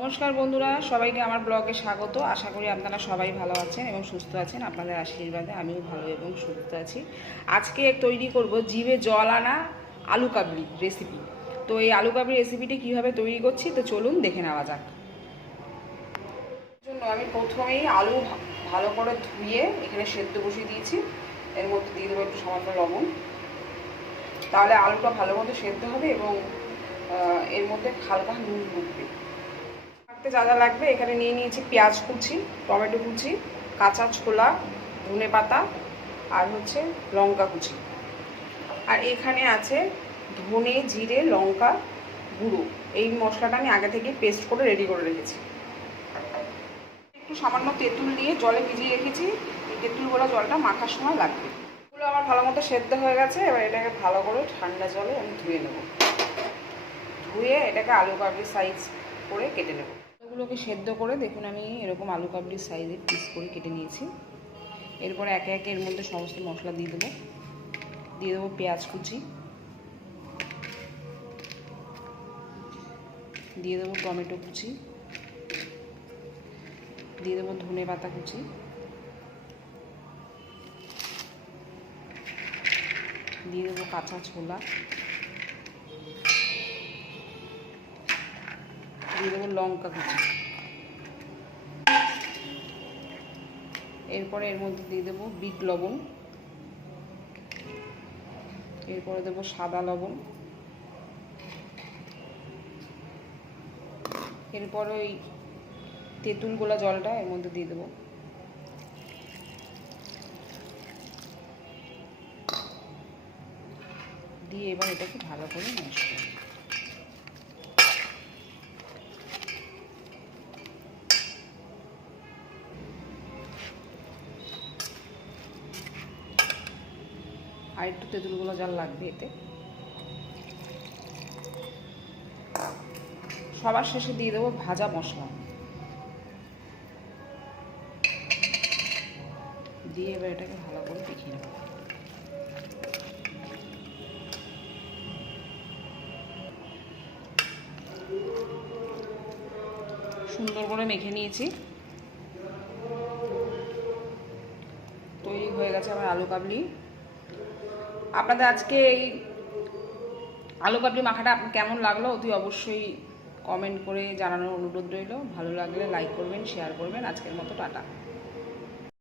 নমস্কার বন্ধুরা, সবাইকে আমার ব্লগে স্বাগত। আশা করি আপনারা সবাই ভালো আছেন এবং সুস্থ আছেন। আপনাদের আশীর্বাদে আমিও ভালো এবং সুস্থ আছি। আজকে তৈরি করব জিভে জল আনা আলু কাবলি রেসিপি। তো এই আলু কাবলি রেসিপিটি কীভাবে তৈরি করছি তো চলুন দেখে নেওয়া যাক। জন্য আমি প্রথমেই আলু ভালো করে ধুয়ে এখানে সেদ্ধ বসিয়ে দিয়েছি। এর মধ্যে দিয়ে দেবো একটু সামান্য লবণ, তাহলে আলুটা ভালো মতো সেদ্ধ হবে এবং এর মধ্যে হালকা নুন ঢুকবে। যা যা লাগবে এখানে নিয়ে নিয়েছি পেঁয়াজ কুচি, টমেটো কুচি, কাঁচা ছোলা, ধনে পাতা আর হচ্ছে লঙ্কা কুচি। আর এখানে আছে ধনে জিরে লঙ্কা গুঁড়ো। এই মশলাটা আমি আগে থেকে পেস্ট করে রেডি করে রেখেছি। একটু সামান্য তেঁতুল দিয়ে জলে ভিজিয়ে রেখেছি। এই তেঁতুল গোলা জলটা মাখার সময় লাগবে। এগুলো আমার ভালো মতো সেদ্ধ হয়ে গেছে। এবার এটাকে ভালো করে ঠান্ডা জলে আমি ধুয়ে নেব। ধুয়ে এটাকে আলু কাবলি সাইজ করে কেটে নেব। এগুলোকে সেদ্ধ করে দেখুন আমি এরকম আলু কাবলির সাইজের পিস করে কেটে নিয়েছি। এরপরে একে একে এর মধ্যে সমস্ত মশলা দিয়ে দেবো পেঁয়াজ কুচি, দিয়ে দেবো টমেটো কুচি, দিয়ে দেবো ধনে পাতা কুচি, দিয়ে দেবো কাঁচা ছোলা, দিয়ে দেবো লঙ্কা কুচি। এরপরে এর মধ্যে দিয়ে দেবো বিট লবণ, এরপরে দেবো সাদা লবণ, এরপরে ওই তেঁতুল গোলা জলটা এর মধ্যে দিয়ে দেবো। দিয়ে এবার এটাকে ভালো করে ম্যাশ করব। আর একটু তেঁতুল গোলা জল লাগবে এতে। সবার শেষে দিয়ে দেবো ভাজা মশলা, দিয়ে এবার এটাকে ভালো করে মেখে নেব। সুন্দর করে মেখে নিয়েছি। তৈরি হয়ে গেছে আমার আলু কাবলি। আপনাদের আজকে এই আলু কাবলি মাখাটা কেমন লাগলো অতি অবশ্যই কমেন্ট করে জানানোর অনুরোধ রইল। ভালো লাগলে লাইক করবেন, শেয়ার করবেন। আজকের মতো টাটা।